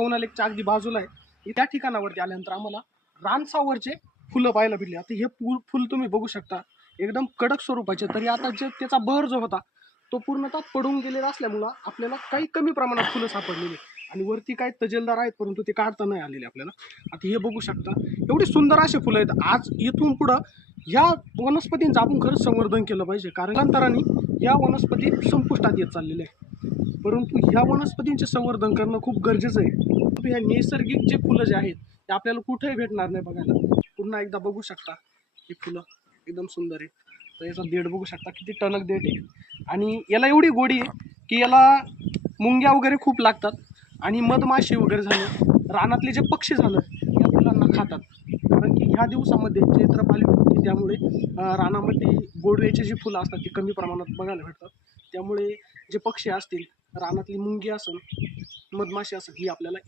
पवना लेकच्या अगदी बाजूला आहे. त्या ठिकाणावरती आल्यानंतर आम्हाला रानसावरचे फुलं पाहायला भेटली. आता हे फुल तुम्ही बघू शकता, एकदम कडक स्वरूपाचे. तरी आता जे त्याचा बहर जो होता तो पूर्णतः पडून गेलेला असल्यामुळं आपल्याला काही कमी प्रमाणात फुलं सापडलेली आणि वरती काही तजेलदार आहेत, परंतु ते काढता नाही आलेले आपल्याला. आता हे बघू शकता, एवढी सुंदर असे फुलं आहेत. आज इथून पुढं ह्या वनस्पतींचं आपण खरंच संवर्धन केलं पाहिजे, कारण कालांतराने या वनस्पती संपुष्टात येत चाललेल्या आहे. परंतु ह्या वनस्पतींचे संवर्धन करणं खूप गरजेचं आहे. ह्या नैसर्गिक जे फुलं जे आहेत ते आपल्याला कुठेही भेटणार नाही बघायला. पुन्हा एकदा बघू शकता, ही फुलं एकदम सुंदर आहे. तर याचा देठ बघू शकता, किती टणक देठ आहे. आणि याला एवढी गोडी आहे की याला मुंग्या वगैरे खूप लागतात आणि मधमाशी वगैरे झालं, रानातले जे पक्षी झालं, या फुलांना खातात. कारण की ह्या दिवसामध्ये चैत्र पाली होती, त्यामुळे रानामध्ये गोडव्याची जी फुलं असतात ती कमी प्रमाणात बघायला भेटतात. त्यामुळे जे पक्षी असतील, रानातली मुंगी असेल, मधमाशी असेल, ही आपल्याला